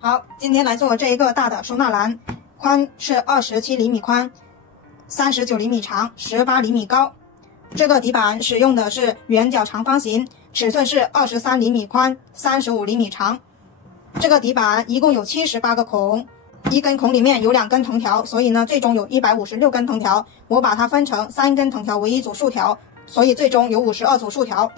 好，今天来做这一个大的收纳篮，宽是27厘米宽，39厘米长，18厘米高。这个底板使用的是圆角长方形，尺寸是23厘米宽，35厘米长。这个底板一共有78个孔，一根孔里面有2根藤条，所以呢，最终有156根藤条。我把它分成3根藤条为一组竖条，所以最终有52组竖条。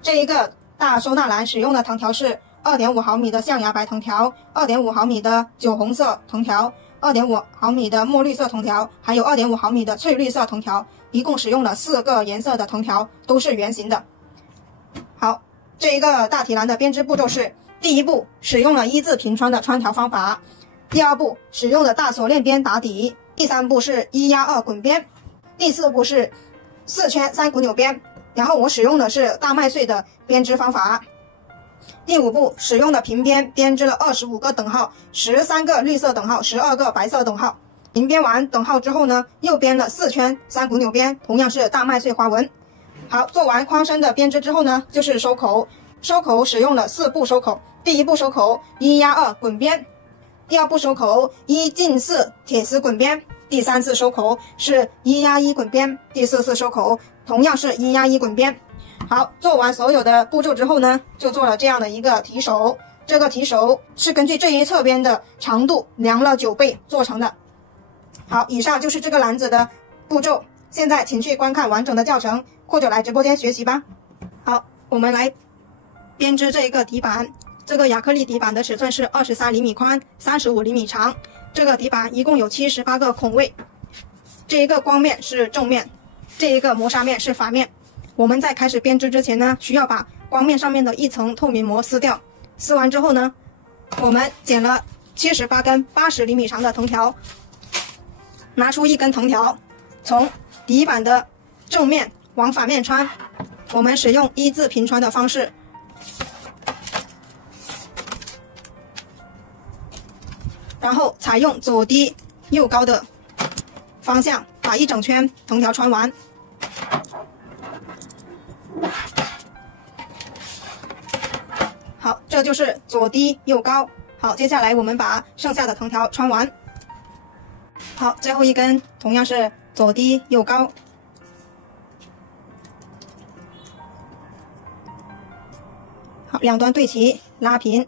这一个大收纳篮使用的藤条是2.5毫米的象牙白藤条，2.5毫米的酒红色藤条，2.5毫米的墨绿色藤条，还有2.5毫米的翠绿色藤条，一共使用了4个颜色的藤条，都是圆形的。好，这一个大提篮的编织步骤是：第一步使用了一字平穿的穿条方法，第二步使用了大锁链边打底，第三步是1压2滚边，第四步是4圈3股纽边，然后我使用的是大麦穗的编织方法。第五步使用的平边编织了25个等号，13个绿色等号，12个白色等号。平编完等号之后呢，又编了4圈3股纽边，同样是大麦穗花纹。好，做完框身的编织之后呢，就是收口。收口使用了4步收口，第一步收口1压2滚边，第二步收口1进4铁丝滚边，第三次收口是1压1滚边，第四次收口同样是1压1滚边。好，做完所有的步骤之后呢，就做了这样的一个提手。这个提手是根据这一侧边的长度量了9倍做成的。好，以上就是这个篮子的步骤。现在请去观看完整的教程，或者来直播间学习吧。好，我们来编织这一个底板。这个亚克力底板的尺寸是23厘米宽，35厘米长。这个底板一共有78个孔位。这一个光面是正面，这一个磨砂面是反面。我们在开始编织之前呢，需要把光面上面的一层透明膜撕掉。撕完之后呢，我们剪了78根80厘米长的藤条，拿出1根藤条，从底板的正面往反面穿。我们使用一字平穿的方式，然后采用左低右高的方向，把一整圈藤条穿完。好，这就是左低右高。好，接下来我们把剩下的藤条穿完。好，最后一根同样是左低右高。好，两端对齐，拉平。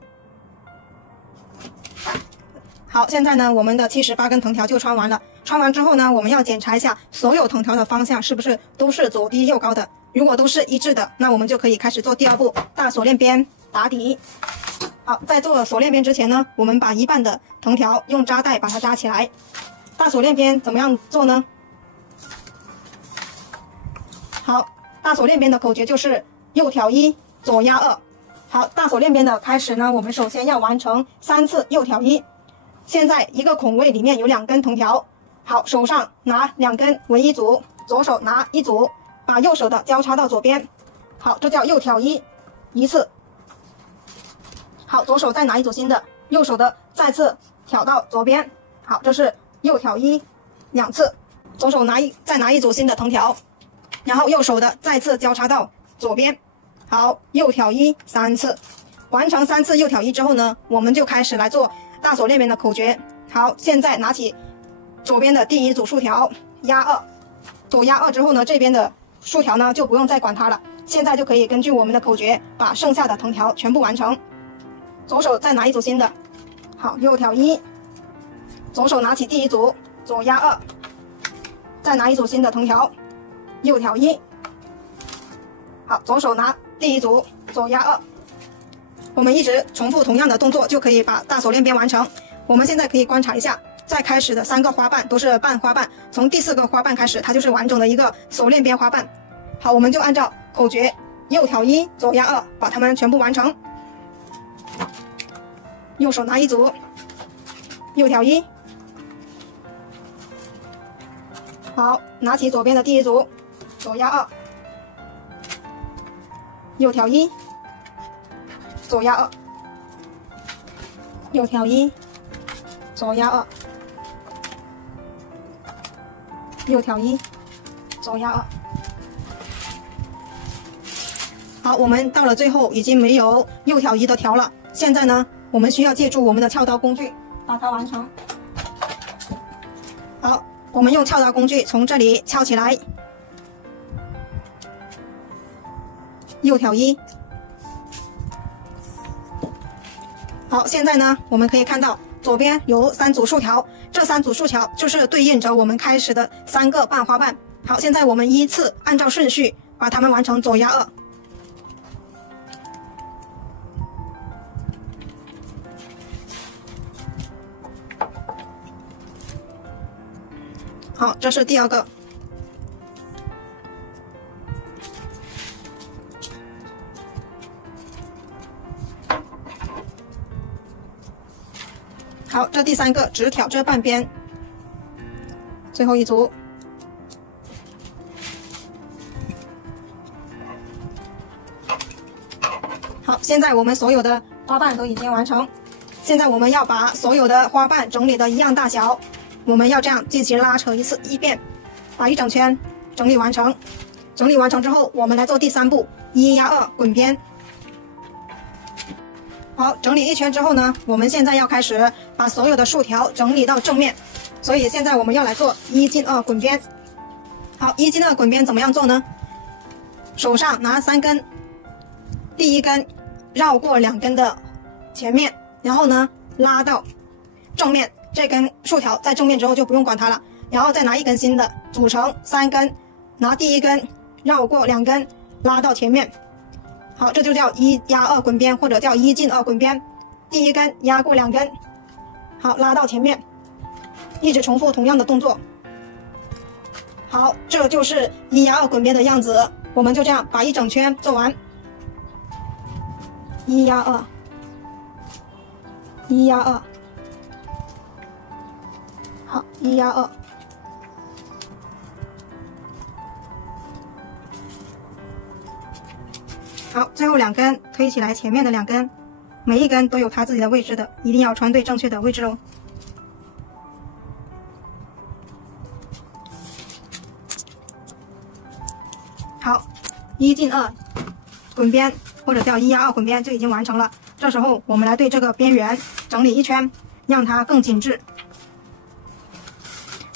好，现在呢，我们的78根藤条就穿完了。穿完之后呢，我们要检查一下所有藤条的方向是不是都是左低右高的。如果都是一致的，那我们就可以开始做第二步，大锁链边打底。好，在做锁链边之前呢，我们把一半的藤条用扎带把它扎起来。大锁链边怎么样做呢？好，大锁链边的口诀就是右挑1，左压2。好，大锁链边的开始呢，我们首先要完成3次右挑1。现在一个孔位里面有2根藤条，好，手上拿2根为一组，左手拿一组，把右手的交叉到左边。好，这叫右挑1，一次。好，左手再拿一组新的，右手的再次挑到左边。好，这是右挑1，两次。左手再拿一组新的藤条，然后右手的再次交叉到左边。好，右挑1 3次。完成3次右挑1之后呢，我们就开始来做大锁链边的口诀。好，现在拿起左边的第一组竖条，压2，左压2之后呢，这边的竖条呢就不用再管它了。现在就可以根据我们的口诀，把剩下的藤条全部完成。左手再拿一组新的，好，右挑1，左手拿起第一组，左压2，再拿一组新的藤条，右挑1，好，左手拿第一组，左压2。我们一直重复同样的动作，就可以把大锁链边完成。我们现在可以观察一下，在开始的3个花瓣都是半花瓣，从第4个花瓣开始，它就是完整的一个锁链边花瓣。好，我们就按照口诀右挑1，左压2，把它们全部完成。右手拿一组，右挑1，好，拿起左边的第一组，左压2，右挑1，左压2，右挑1，左压2，右挑1，左压2。好，我们到了最后已经没有右挑1的条了，现在呢，我们需要借助我们的撬刀工具把它完成。好，我们用撬刀工具从这里撬起来，右挑一。好，现在呢，我们可以看到左边有3组竖条，这3组竖条就是对应着我们开始的3个半花瓣。好，现在我们依次按照顺序把它们完成左压2。好，这是第2个。好，这第3个只挑这半边，最后一组。好，现在我们所有的花瓣都已经完成。现在我们要把所有的花瓣整理的一样大小，我们要这样进行拉扯一遍，把一整圈整理完成。整理完成之后，我们来做第3步，1压2滚边。好，整理一圈之后呢，我们现在要开始把所有的竖条整理到正面，所以现在我们要来做1进2滚边。好，1进2滚边怎么样做呢？手上拿3根，第1根绕过2根的前面，然后呢拉到正面，这根竖条在正面之后就不用管它了，然后再拿1根新的组成3根，拿第1根绕过2根拉到前面。好，这就叫1压2滚边，或者叫1进2滚边。第1根压过2根，好，拉到前面，一直重复同样的动作。好，这就是1压2滚边的样子。我们就这样把一整圈做完。1压2，1压2，好，1压2。好，最后2根推起来，前面的2根，每一根都有它自己的位置的，一定要穿对正确的位置哦。好，1进2滚边，或者叫1压2滚边就已经完成了。这时候我们来对这个边缘整理一圈，让它更紧致。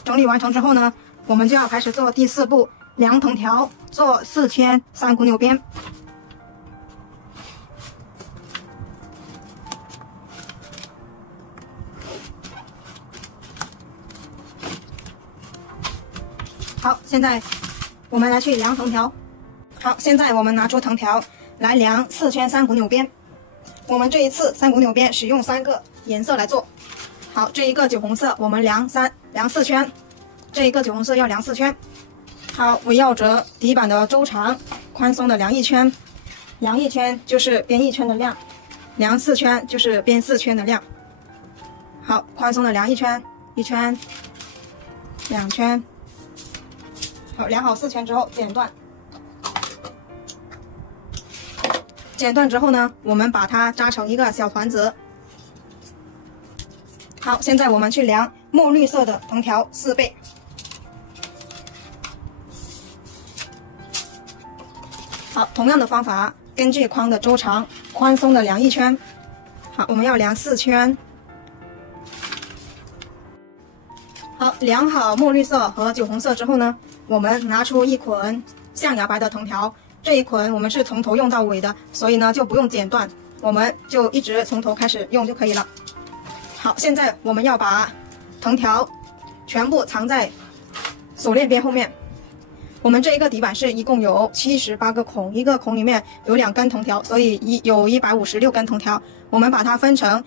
整理完成之后呢，我们就要开始做第4步，量藤条，做4圈3股纽边。好，现在我们来去量藤条。好，现在我们拿出藤条来量4圈3股纽边。我们这一次3股纽边使用3个颜色来做。好，这一个酒红色我们量4圈，这一个酒红色要量4圈。好，围绕着底板的周长宽松的量1圈，量1圈就是边1圈的量，量4圈就是边4圈的量。好，宽松的量1圈，1圈，2圈。好，量好4圈之后剪断。剪断之后呢，我们把它扎成一个小团子。好，现在我们去量墨绿色的藤条4倍。好，同样的方法，根据框的周长，宽松的量1圈。好，我们要量4圈。好，量好墨绿色和酒红色之后呢，我们拿出一捆象牙白的藤条，这一捆我们是从头用到尾的，所以呢就不用剪断，我们就一直从头开始用就可以了。好，现在我们要把藤条全部藏在锁链边后面。我们这一个底板是一共有78个孔，一个孔里面有2根藤条，所以有156根藤条。我们把它分成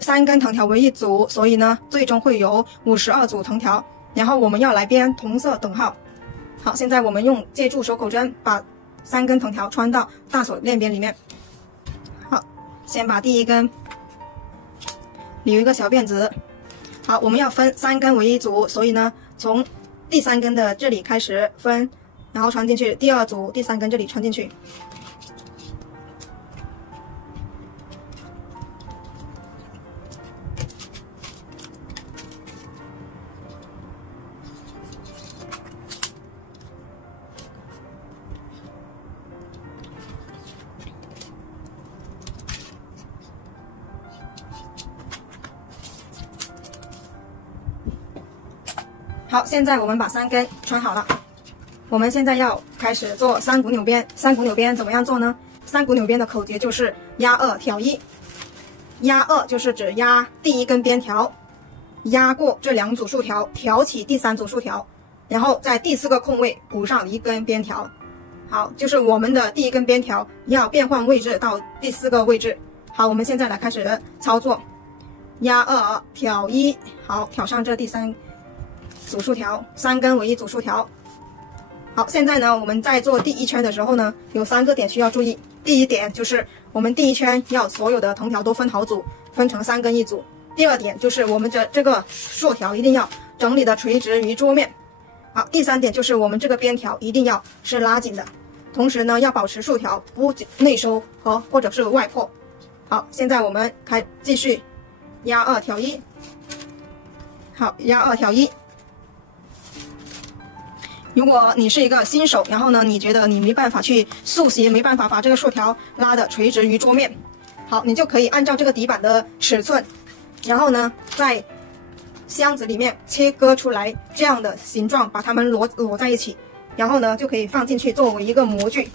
3根藤条为一组，所以呢最终会有52组藤条。然后我们要来编同色等号。好，现在我们借助手口针把3根藤条穿到大锁链边里面。好，先把第1根留一个小辫子。好，我们要分3根为一组，所以呢从第3根的这里开始分，然后穿进去，第2组第3根这里穿进去。好，现在我们把3根穿好了，我们现在要开始做3股扭边。3股扭边怎么样做呢？3股扭边的口诀就是压2挑1，压2就是指压第1根边条，压过这2组竖条，挑起第3组竖条，然后在第4个空位补上1根边条。好，就是我们的第1根边条要变换位置到第4个位置。好，我们现在来开始操作，压2挑1，好，挑上这第3组竖条，3根为1组竖条。好，现在呢，我们在做第1圈的时候呢，有3个点需要注意。第1点就是我们第1圈要所有的藤条都分好组，分成3根一组。第2点就是我们这个竖条一定要整理的垂直于桌面。好，第3点就是我们这个边条一定要是拉紧的，同时呢要保持竖条不内收或者是外扩。好，现在我们继续压2挑1。好，压2挑1。如果你是一个新手，然后呢你觉得你没办法去速习，没办法把这个竖条拉的垂直于桌面，好，你就可以按照这个底板的尺寸，然后呢在箱子里面切割出来这样的形状，把它们摞在一起，然后呢就可以放进去作为一个模具，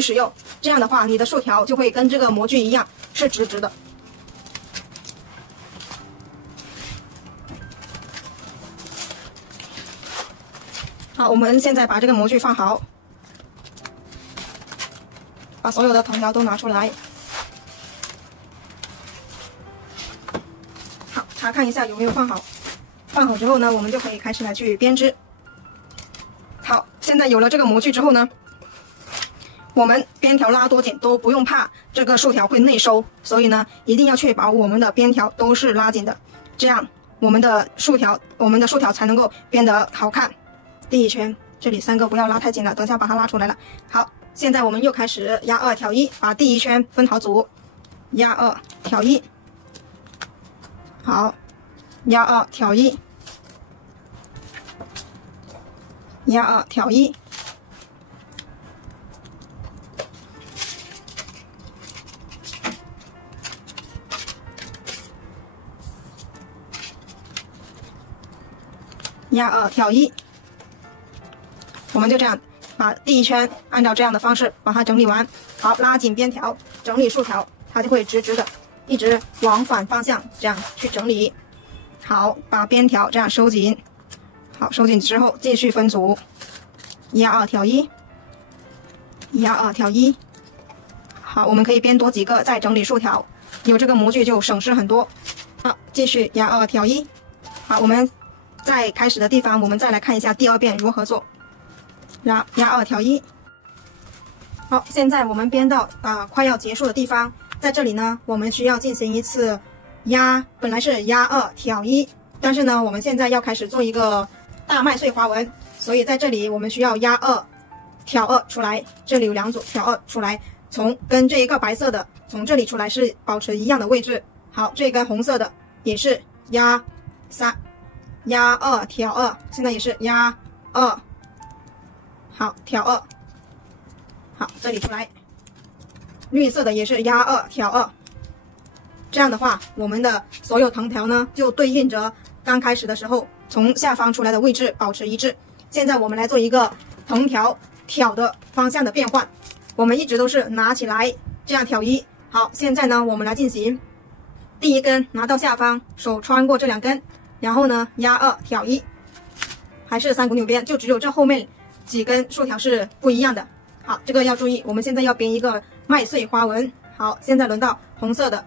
使用。这样的话，你的竖条就会跟这个模具一样是直直的。好，我们现在把这个模具放好，把所有的藤条都拿出来。好，查看一下有没有放好。放好之后呢，我们就可以开始来去编织。好，现在有了这个模具之后呢，我们边条拉多紧都不用怕这个竖条会内收，所以呢，一定要确保我们的边条都是拉紧的，这样我们的竖条才能够编得好看。第1圈这里3个不要拉太紧了，等下把它拉出来了。好，现在我们又开始压2挑1，把第1圈分好组，压2挑1。好，压2挑1，压2挑1。压2挑1，我们就这样把第1圈按照这样的方式把它整理完。好，拉紧边条，整理竖条，它就会直直的一直往反方向这样去整理。好，把边条这样收紧。好，收紧之后继续分组，压2挑1，压2挑1。好，我们可以编多几个再整理竖条，有这个模具就省事很多。好，继续压2挑1。好，我们在开始的地方，我们再来看一下第2遍如何做。压2挑1。好，现在我们编到快要结束的地方，在这里呢，我们需要进行一次本来是压2挑1，但是呢，我们现在要开始做一个大麦穗花纹，所以在这里我们需要压2挑2出来，这里有2组挑2出来，跟这一个白色的从这里出来是保持一样的位置。好，这根红色的也是压2挑2，现在也是压2，好，挑2，好，这里出来，绿色的也是压2挑2，这样的话，我们的所有藤条呢就对应着刚开始的时候从下方出来的位置保持一致。现在我们来做一个藤条挑的方向的变换，我们一直都是拿起来这样挑1。好，现在呢我们来进行第1根拿到下方，手穿过这2根，然后呢压2挑1，还是3股扭边，就只有这后面几根竖条是不一样的。好，这个要注意，我们现在要编一个麦穗花纹。好，现在轮到红色的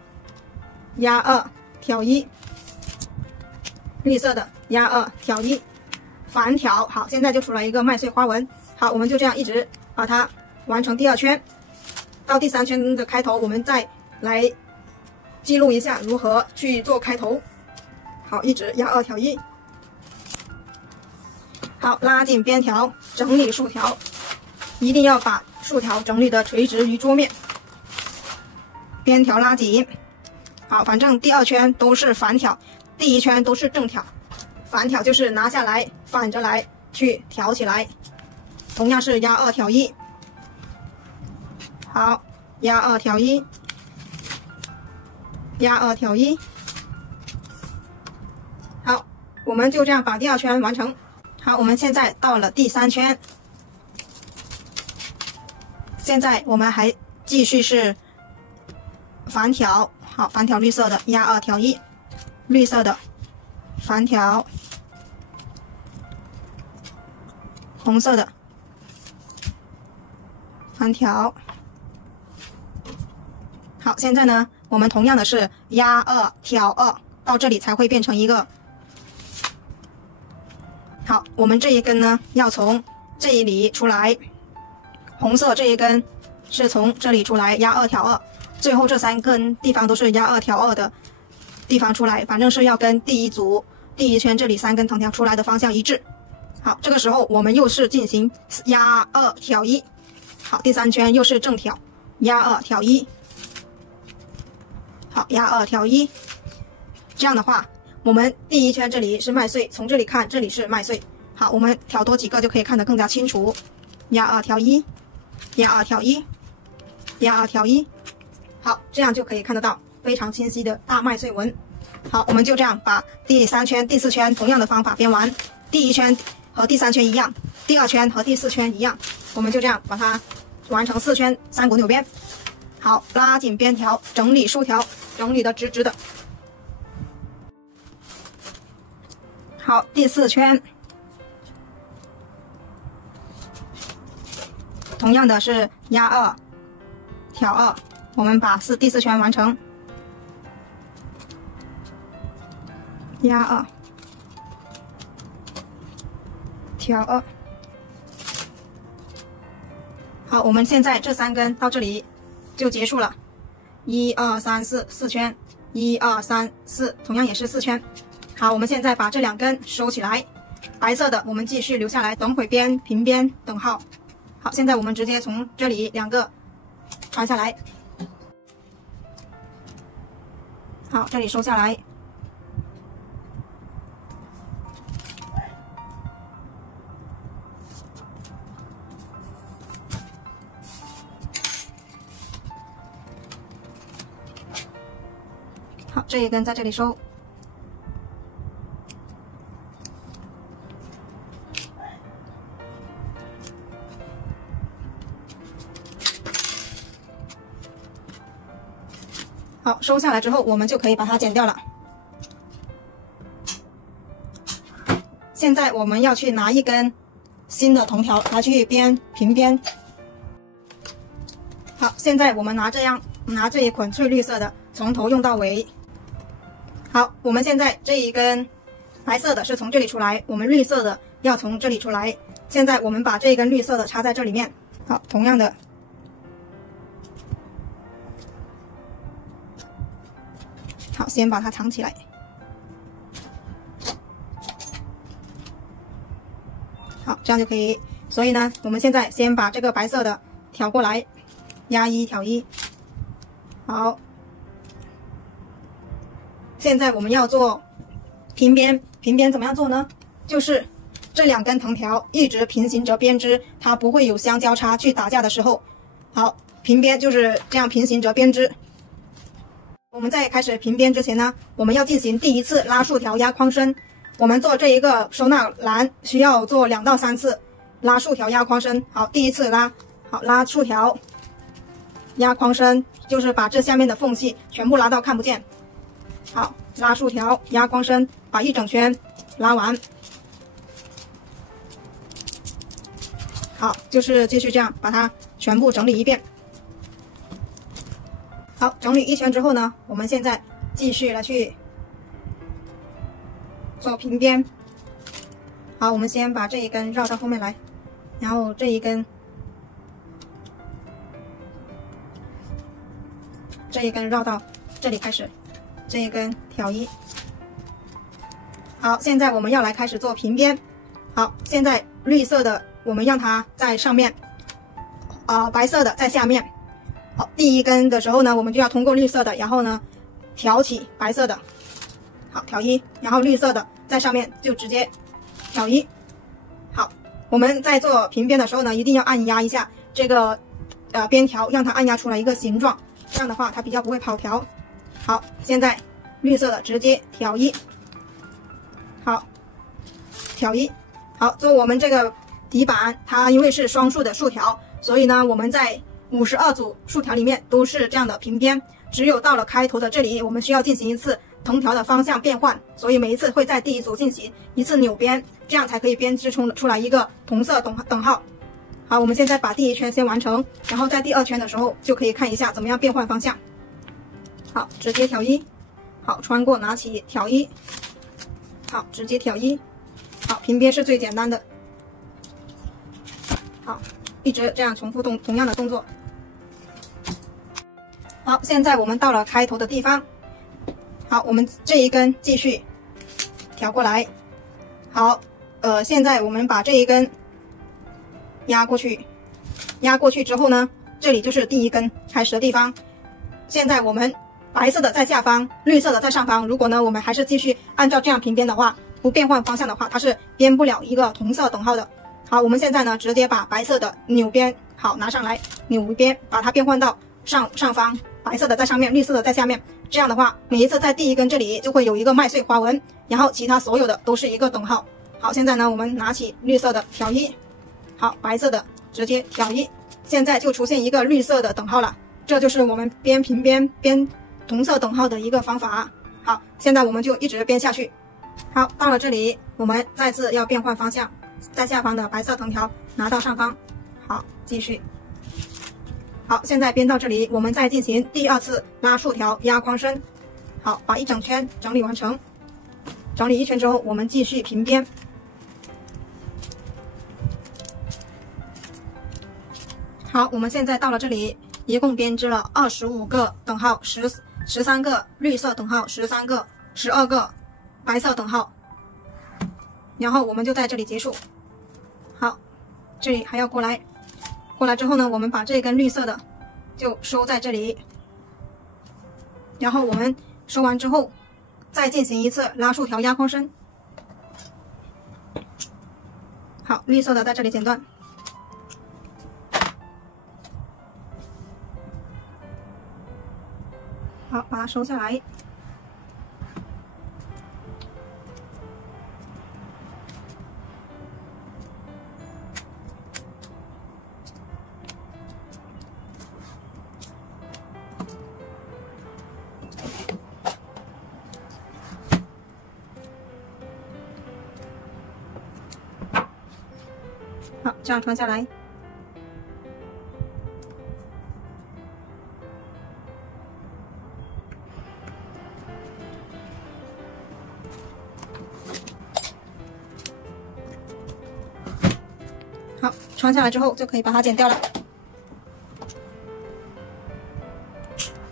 压2挑1，绿色的压2挑1，反挑。好，现在就出来一个麦穗花纹。好，我们就这样一直把它完成第2圈，到第3圈的开头，我们再来记录一下如何去做开头。好，一直压2挑1。好，拉紧边条，整理竖条，一定要把竖条整理的垂直于桌面，边条拉紧。好，反正第2圈都是反挑，第1圈都是正挑。反挑就是拿下来，反着来去挑起来，同样是压2挑1。好，压2挑1，压2挑1。好，我们就这样把第2圈完成。好，我们现在到了第3圈，现在我们还继续是反挑。好，反挑绿色的，压2挑1，绿色的反挑，红色的反挑。好，现在呢，我们同样的是压2挑2，到这里才会变成一个。好，我们这一根呢，要从这里出来，红色这一根是从这里出来，压2挑2。最后这3根地方都是压2挑2的地方出来，反正是要跟第一圈这里3根藤条出来的方向一致。好，这个时候我们又是进行压2挑1。好，第3圈又是正挑，压2挑1。好，压2挑1。这样的话，我们第1圈这里是麦穗，从这里看这里是麦穗。好，我们挑多几个就可以看得更加清楚。压2挑1，压2挑1，压2挑1。好，这样就可以看得到非常清晰的大麦穗纹。好，我们就这样把第3圈、第4圈同样的方法编完。第1圈和第3圈一样，第2圈和第4圈一样，我们就这样把它完成4圈3股扭边。好，拉紧边条，整理竖条，整理的直直的。好，第4圈，同样的是压2挑2。我们把第4圈完成，压2挑2。好，我们现在这3根到这里就结束了。1、2、3、4， 4圈。1、2、3、4，同样也是4圈。好，我们现在把这2根收起来，白色的我们继续留下来，等会边、平边等号。好，现在我们直接从这里2个穿下来。好，这里收下来。好，这一根在这里收。好，收下来之后，我们就可以把它剪掉了。现在我们要去拿一根新的藤条拿去编平边。好，现在我们拿这一捆翠绿色的，从头用到尾。好，我们现在这一根白色的是从这里出来，我们绿色的要从这里出来。现在我们把这一根绿色的插在这里面。好，同样的。好，先把它藏起来。好，这样就可以。所以呢，我们现在先把这个白色的挑过来，压1挑1。好，现在我们要做平边。平边怎么样做呢？就是这2根藤条一直平行着编织，它不会有相交叉去打架的时候。好，平边就是这样平行着编织。我们在开始平边之前呢，我们要进行第1次拉竖条压框身。我们做这一个收纳篮需要做2到3次拉竖条压框身。好，第1次拉，好，拉竖条压框身，就是把这下面的缝隙全部拉到看不见。好，拉竖条压框身，把1整圈拉完。好，就是继续这样把它全部整理一遍。好，整理1圈之后呢，我们现在继续来去做平边。好，我们先把这一根绕到后面来，然后这一根绕到这里开始，这一根挑1。好，现在我们要来开始做平边。好，现在绿色的我们让它在上面，白色的在下面。好，第1根的时候呢，我们就要通过绿色的，然后呢挑起白色的。好，挑1，然后绿色的在上面就直接挑1。好，我们在做平边的时候呢，一定要按压一下这个边条，让它按压出来一个形状，这样的话它比较不会跑条。好，现在绿色的直接挑1。好，挑一。好，做我们这个底板，它因为是双数的竖条，所以呢，我们在52组竖条里面都是这样的平边，只有到了开头的这里，我们需要进行一次藤条的方向变换，所以每一次会在第一组进行一次扭边，这样才可以编织出来一个同色等号。好，我们现在把第一圈先完成，然后在第二圈的时候就可以看一下怎么样变换方向。好，直接挑一，好，穿过拿起挑一，好，直接挑一，好，平边是最简单的。好，一直这样重复同样的动作。好，现在我们到了开头的地方，好，我们这一根继续挑过来。好，现在我们把这一根压过去，压过去之后呢，这里就是第一根开始的地方。现在我们白色的在下方，绿色的在上方。如果呢我们还是继续按照这样平边的话，不变换方向的话，它是编不了一个同色等号的。好，我们现在呢直接把白色的扭边好拿上来，扭边把它变换到上方，白色的在上面，绿色的在下面。这样的话，每一次在第一根这里就会有一个麦穗花纹，然后其他所有的都是一个等号。好，现在呢我们拿起绿色的挑一，好，白色的直接挑一，现在就出现一个绿色的等号了。这就是我们编平边编同色等号的一个方法。好，现在我们就一直编下去。好，到了这里，我们再次要变换方向，在下方的白色藤条拿到上方。好，继续。好，现在编到这里，我们再进行第二次拉竖条压框身。好，把一整圈整理完成。整理一圈之后，我们继续平编。好，我们现在到了这里，一共编织了25个等号，13个绿色等号，13个，12个白色等号，然后我们就在这里结束。好，这里还要过来之后呢，我们把这根绿色的就收在这里，然后我们收完之后，再进行一次拉竖条压框身。好，绿色的在这里剪断。好，把它收下来。好，这样穿下来。好，穿下来之后就可以把它剪掉了。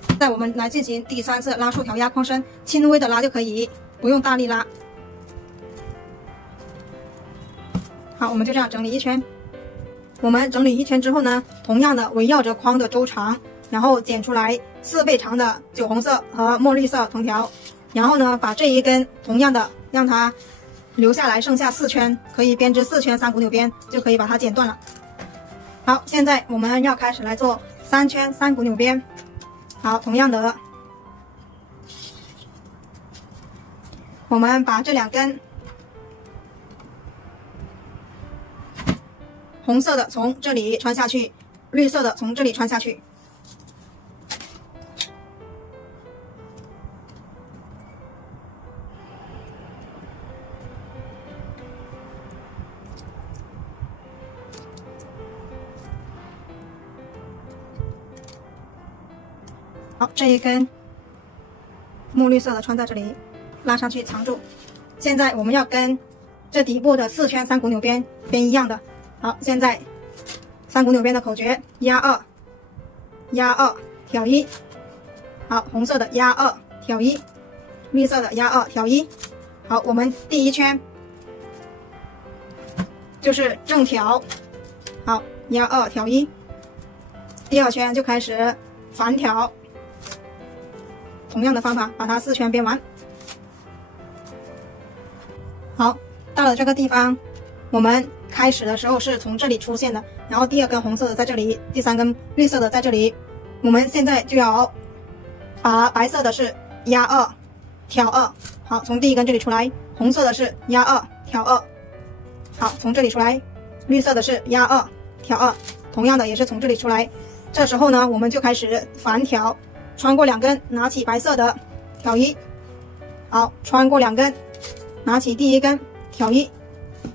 现在我们来进行第三次拉竖条压框身，轻微的拉就可以，不用大力拉。好，我们就这样整理一圈。我们整理一圈之后呢，同样的围绕着框的周长，然后剪出来4倍长的酒红色和墨绿色藤条，然后呢，把这一根同样的让它留下来，剩下4圈，可以编织4圈3股纽边，就可以把它剪断了。好，现在我们要开始来做3圈3股纽边。好，同样的，我们把这2根红色的从这里穿下去，绿色的从这里穿下去。好，这一根墨绿色的穿在这里，拉上去藏住。现在我们要跟这底部的4圈3股纽边编一样的。好，现在3股纽边的口诀：压2，压2，挑1。好，红色的压2，挑1，绿色的压2，挑1。好，我们第一圈就是正挑，好，压2，挑1。第二圈就开始反挑。同样的方法把它4圈编完。好，到了这个地方，我们开始的时候是从这里出现的，然后第2根红色的在这里，第3根绿色的在这里。我们现在就要把白色的是压2，挑2。好，从第一根这里出来，红色的是压2，挑2，好，从这里出来，绿色的是压2，挑2，同样的也是从这里出来。这时候呢，我们就开始反挑，穿过2根，拿起白色的，挑1。好，穿过2根，拿起第1根，挑1。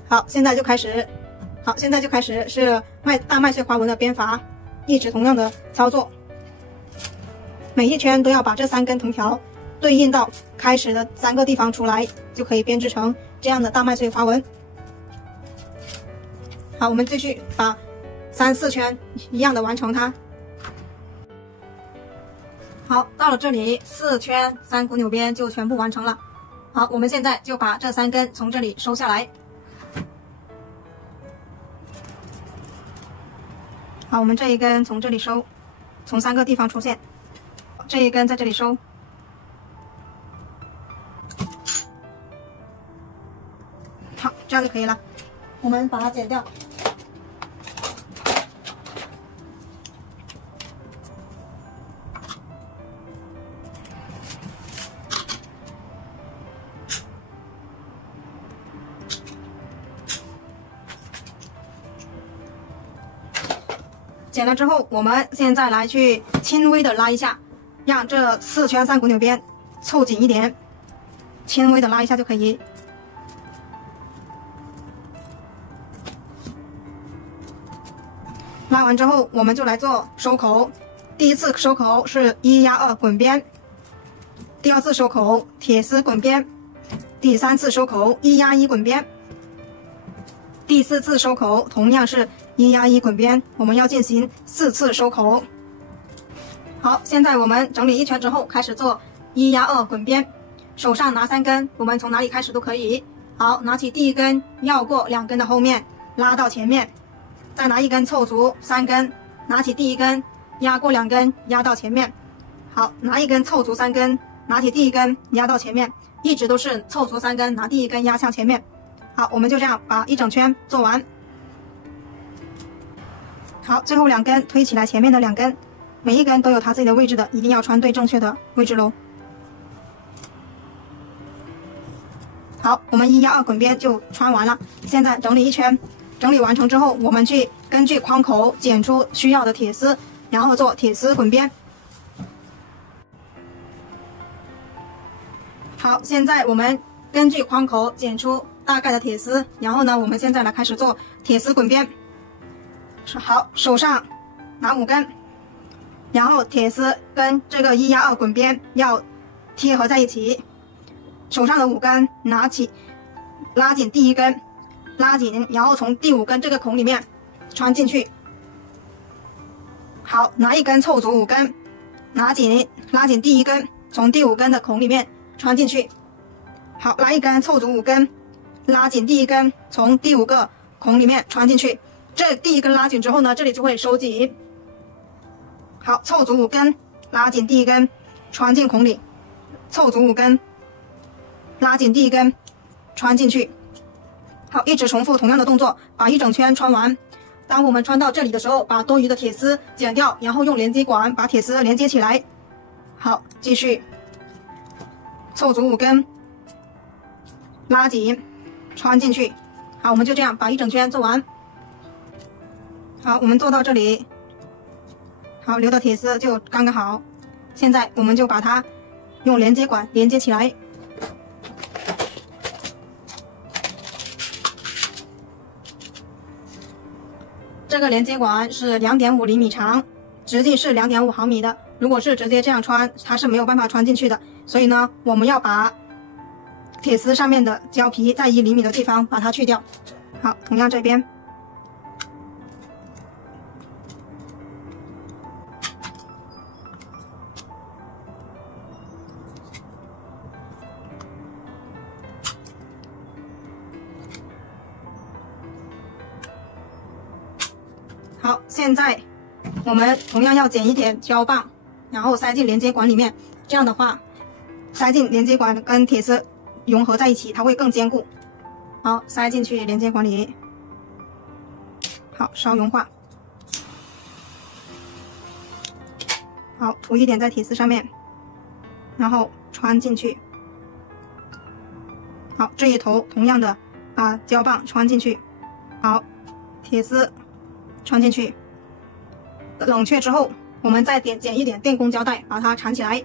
好，现在就开始，是大麦穗花纹的编法，一直同样的操作。每一圈都要把这3根藤条对应到开始的3个地方出来，就可以编织成这样的大麦穗花纹。好，我们继续把3、4圈一样的完成它。好，到了这里4圈3股纽边就全部完成了。好，我们现在就把这3根从这里收下来。好，我们这一根从这里收，从3个地方出现，这一根在这里收。好，这样就可以了。我们把它剪掉。剪了之后，我们现在来去轻微的拉一下，让这4圈3股纽边凑紧一点，轻微的拉一下就可以。拉完之后，我们就来做收口。第一次收口是1压2滚边，第2次收口铁丝滚边，第3次收口1压1滚边，第4次收口同样是1压1滚边，我们要进行4次收口。好，现在我们整理1圈之后，开始做1压2滚边。手上拿3根，我们从哪里开始都可以。好，拿起第1根，绕过2根的后面，拉到前面，再拿1根凑足3根，拿起第1根，压过2根，压到前面。好，拿1根凑足3根，拿起第1根，压到前面，一直都是凑足3根，拿第1根压向前面。好，我们就这样把1整圈做完。好，最后2根推起来，前面的2根，每一根都有它自己的位置的，一定要穿对正确的位置喽。好，我们1压2滚边就穿完了。现在整理1圈，整理完成之后，我们去根据框口剪出需要的铁丝，然后做铁丝滚边。好，现在我们根据框口剪出大概的铁丝，然后呢，我们现在来开始做铁丝滚边。好，手上拿5根，然后铁丝跟这个1压2滚边要贴合在一起。手上的5根拿起，拉紧第1根，拉紧，然后从第5根这个孔里面穿进去。好，拿1根凑足5根，拿紧，拉紧第1根，从第5根的孔里面穿进去。好，拉1根凑足5根，拉紧第1根，从第5个孔里面穿进去。这第1根拉紧之后呢，这里就会收紧。好，凑足5根，拉紧第1根，穿进孔里，凑足5根，拉紧第1根，穿进去。好，一直重复同样的动作，把1整圈穿完。当我们穿到这里的时候，把多余的铁丝剪掉，然后用连接管把铁丝连接起来。好，继续凑足5根，拉紧，穿进去。好，我们就这样把1整圈做完。好，我们做到这里，好，留的铁丝就刚刚好。现在我们就把它用连接管连接起来。这个连接管是2.5厘米长，直径是2.5毫米的。如果是直接这样穿，它是没有办法穿进去的。所以呢，我们要把铁丝上面的胶皮在1厘米的地方把它去掉。好，同样这边。好，现在我们同样要剪一点胶棒，然后塞进连接管里面。这样的话，塞进连接管跟铁丝融合在一起，它会更坚固。好，塞进去连接管里。好，稍融化。好，涂一点在铁丝上面，然后穿进去。好，这一头同样的把胶棒穿进去。好，铁丝穿进去，冷却之后，我们再剪一点电工胶带，把它缠起来。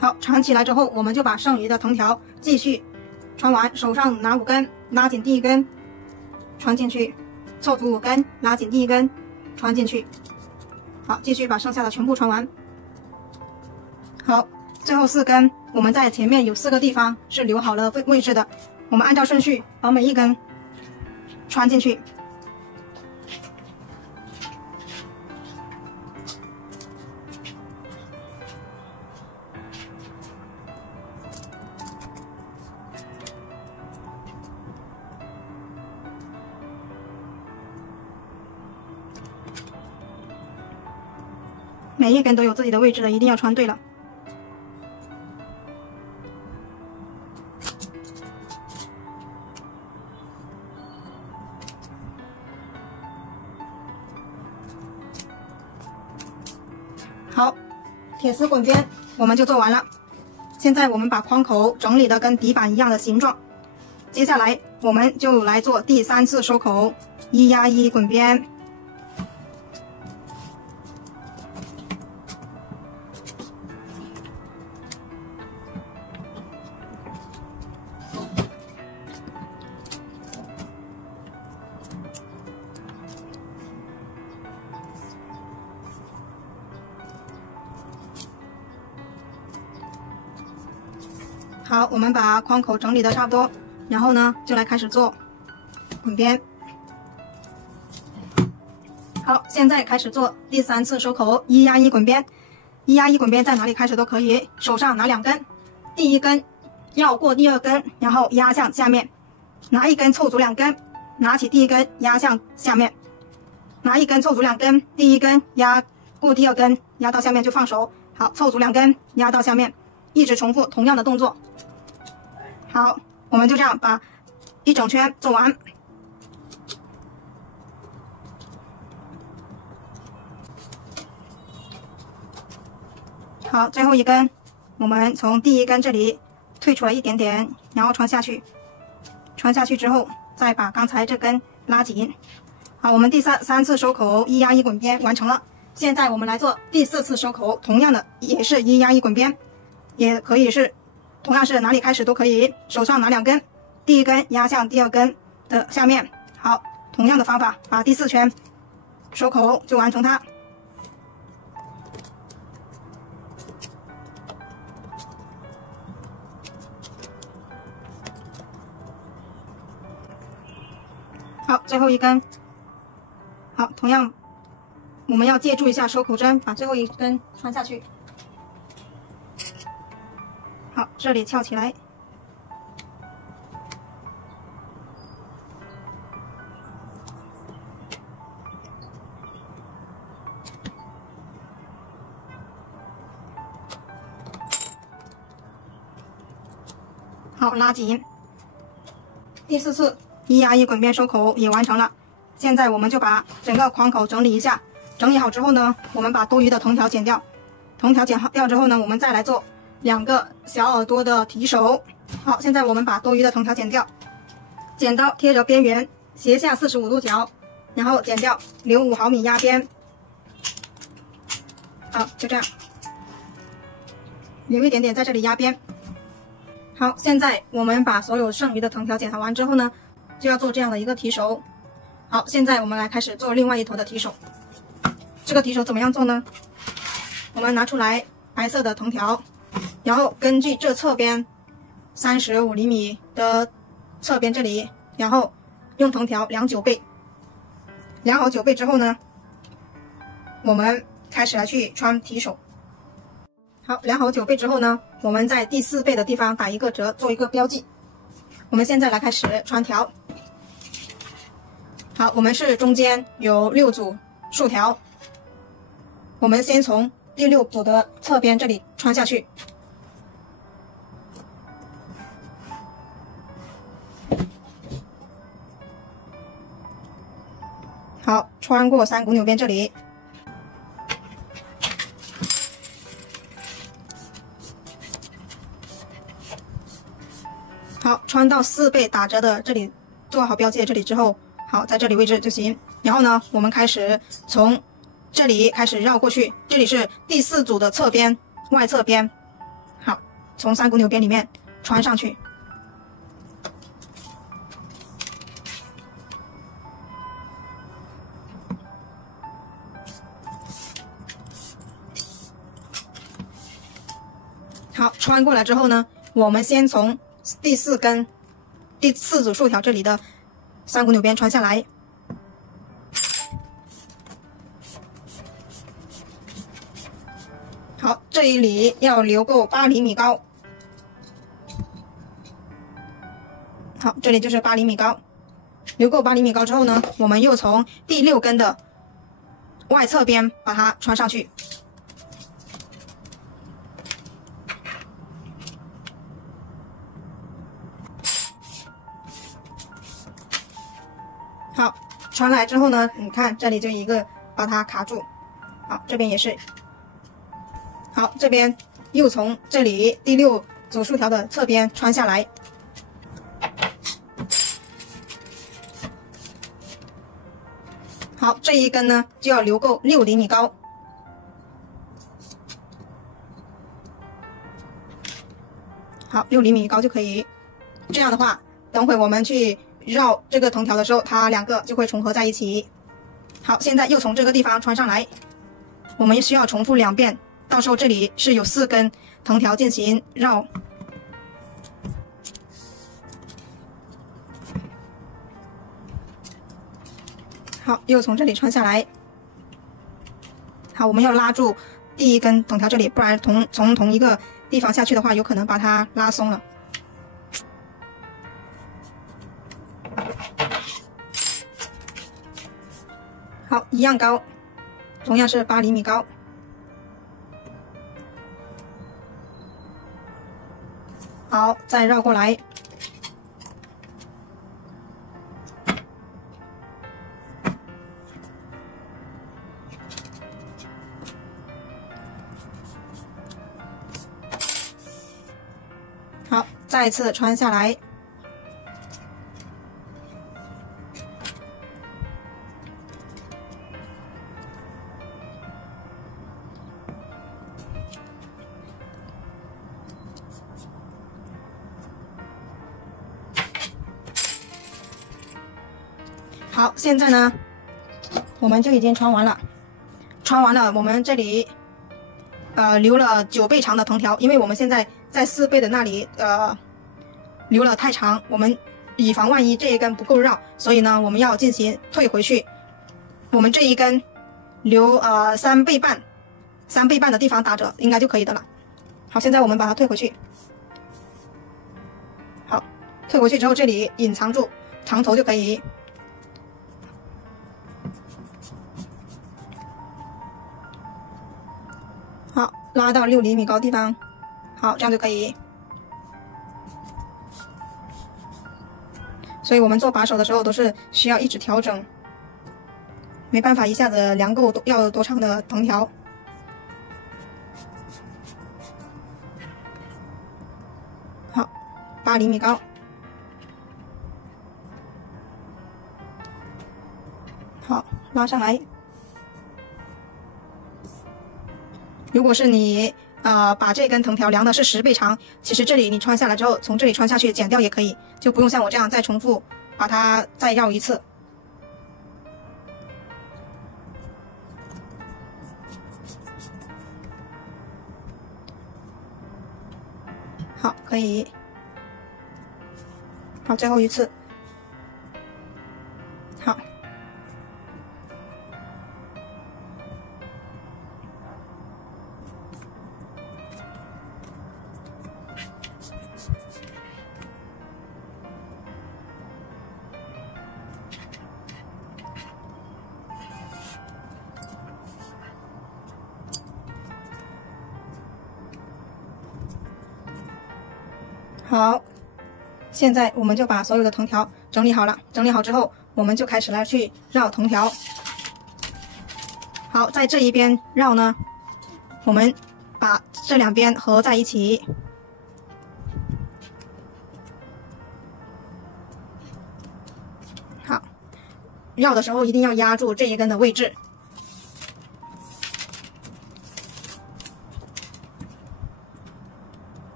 好，缠起来之后，我们就把剩余的藤条继续穿完，手上拿5根，拉紧第1根，穿进去，凑足5根，拉紧第1根，穿进去。好，继续把剩下的全部穿完。好，最后4根，我们在前面有4个地方是留好了位置的，我们按照顺序把每一根穿进去。每一根都有自己的位置的，一定要穿对了。好，铁丝滚边我们就做完了。现在我们把框口整理的跟底板一样的形状。接下来我们就来做第3次收口，1压1滚边。好，我们把框口整理的差不多，然后呢，就来开始做滚边。好，现在开始做第3次收口，1压1滚边。1压1滚边在哪里开始都可以，手上拿2根，第1根绕过第2根，然后压向下面，拿1根凑足2根，拿起第1根压向下面，拿1根凑足2根，第1根压过第2根，压到下面就放手。好，凑足2根压到下面，一直重复同样的动作。好，我们就这样把1整圈做完。好，最后1根，我们从第1根这里退出来一点点，然后穿下去。穿下去之后，再把刚才这根拉紧。好，我们第三次收口1压1滚边完成了。现在我们来做第4次收口，同样的也是1压1滚边，也可以是同样是哪里开始都可以，手上拿2根，第1根压向第2根的下面。好，同样的方法，把第4圈收口就完成它。好，最后1根。好，同样我们要借助一下收口针，把最后1根穿下去。好，这里翘起来。好，拉紧。第4次1压1滚边收口也完成了。现在我们就把整个框口整理一下。整理好之后呢，我们把多余的藤条剪掉。藤条剪掉之后呢，我们再来做2个小耳朵的提手。好，现在我们把多余的藤条剪掉，剪刀贴着边缘，斜下45度角，然后剪掉，留5毫米压边。好，就这样，留一点点在这里压边。好，现在我们把所有剩余的藤条剪好完之后呢，就要做这样的一个提手。好，现在我们来开始做另外一头的提手。这个提手怎么样做呢？我们拿出来白色的藤条，然后根据这侧边35厘米的侧边这里，然后用藤条量9倍。量好9倍之后呢，我们开始来去穿提手。好，量好9倍之后呢，我们在第4倍的地方打一个折，做一个标记。我们现在来开始穿条。好，我们是中间有6组竖条，我们先从第6组的侧边这里穿下去。好，穿过3股纽边这里。好，穿到4倍打折的这里做好标记这里之后，好，在这里位置就行。然后呢，我们开始从这里开始绕过去，这里是第4组的侧边，外侧边。好，从3股纽边里面穿上去。好，穿过来之后呢，我们先从第4组竖条这里的3股纽边穿下来。好，这里要留够8厘米高。好，这里就是8厘米高。留够8厘米高之后呢，我们又从第6根的外侧边把它穿上去。好，穿来之后呢，你看这里就一个把它卡住。好，这边也是。好，这边又从这里第6组竖条的侧边穿下来。好，这一根呢就要留够6厘米高。好，6厘米高就可以。这样的话，等会我们去绕这个藤条的时候，它2个就会重合在一起。好，现在又从这个地方穿上来，我们需要重复2遍，到时候这里是有4根藤条进行绕。好，又从这里穿下来。好，我们要拉住第1根藤条这里，不然从同一个地方下去的话，有可能把它拉松了。好，一样高，同样是8厘米高。好，再绕过来。好，再次穿下来。好，现在呢，我们就已经穿完了。穿完了，我们这里留了9倍长的藤条，因为我们现在在4倍的那里留了太长，我们以防万一这一根不够绕，所以呢，我们要进行退回去。我们这一根留3倍半的地方打折，应该就可以的了。好，现在我们把它退回去。好，退回去之后，这里隐藏住长头就可以。好，拉到6厘米高地方，好，这样就可以。所以我们做把手的时候都是需要一直调整，没办法一下子量够要多长的藤条。好，8厘米高。好，拉上来。如果是你把这根藤条量的是10倍长，其实这里你穿下来之后，从这里穿下去剪掉也可以，就不用像我这样再重复把它再绕一次。好，可以。好，最后一次。好。好，现在我们就把所有的藤条整理好了。整理好之后，我们就开始来去绕藤条。好，在这一边绕呢，我们把这2边合在一起。绕的时候一定要压住这一根的位置。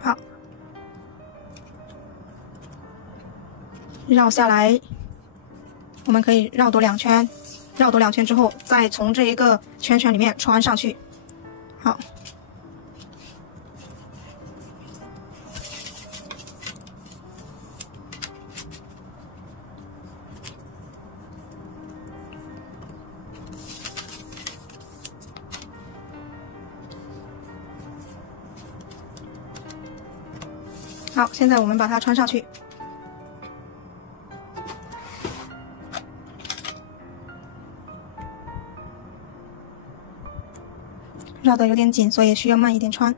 好，绕下来，我们可以绕多2圈，绕多2圈之后，再从这一个圈圈里面穿上去。好。好，现在我们把它穿上去。绕的有点紧，所以需要慢一点穿。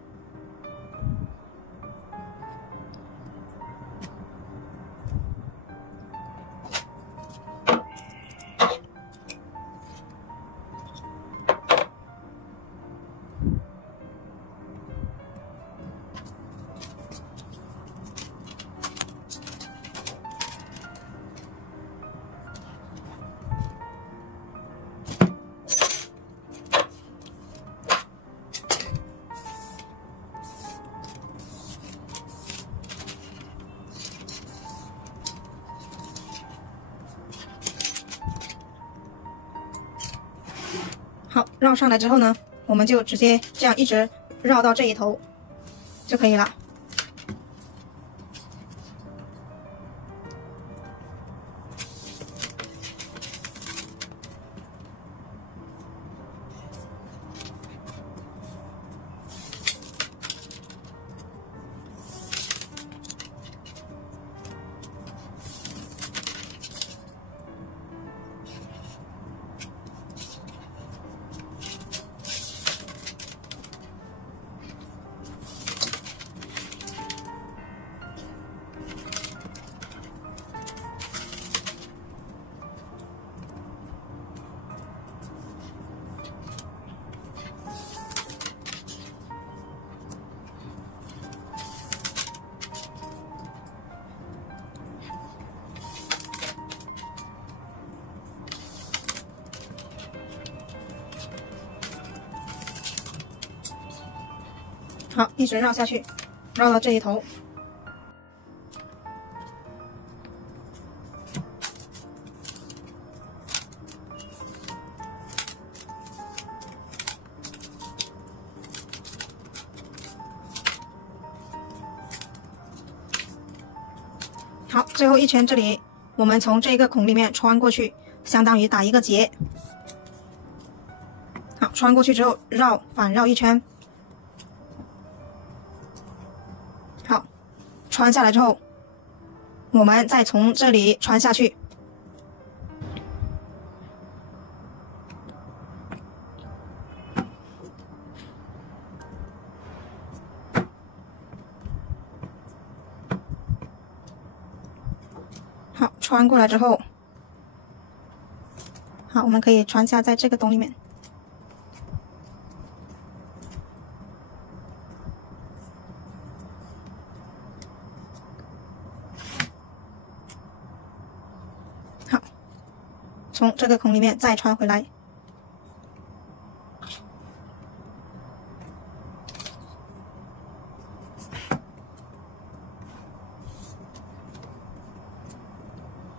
好，绕上来之后呢，我们就直接这样一直绕到这一头就可以了。好，一直绕下去，绕到这一头。好，最后一圈这里，我们从这个孔里面穿过去，相当于打一个结。好，穿过去之后反绕一圈。好，穿下来之后，我们再从这里穿下去。好，穿过来之后，好，我们可以穿下在这个洞里面。好，从这个孔里面再穿回来。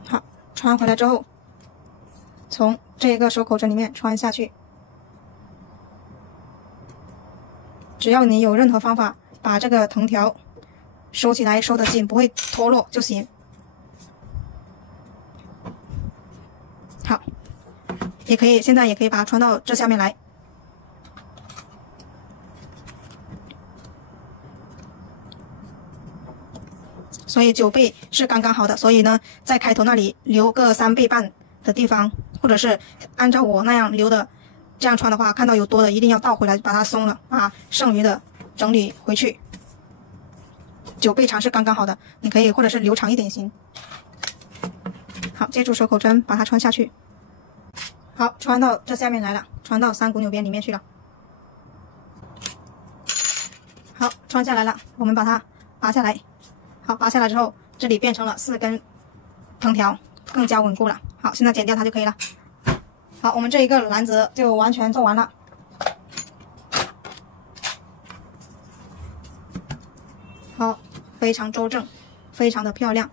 好，穿回来之后，从这个收口针里面穿下去。只要你有任何方法把这个藤条收起来，收得紧，不会脱落就行。好，现在也可以把它穿到这下面来。所以9倍是刚刚好的，所以呢，在开头那里留个3倍半的地方，或者是按照我那样留的，这样穿的话，看到有多的一定要倒回来，把它松了，把剩余的整理回去。9倍长是刚刚好的，你可以或者是留长一点行。好，接住收口针，把它穿下去。好，穿到这下面来了，穿到3股纽边里面去了。好，穿下来了，我们把它拔下来。好，拔下来之后，这里变成了4根藤条，更加稳固了。好，现在剪掉它就可以了。好，我们这一个篮子就完全做完了。好，非常周正，非常的漂亮。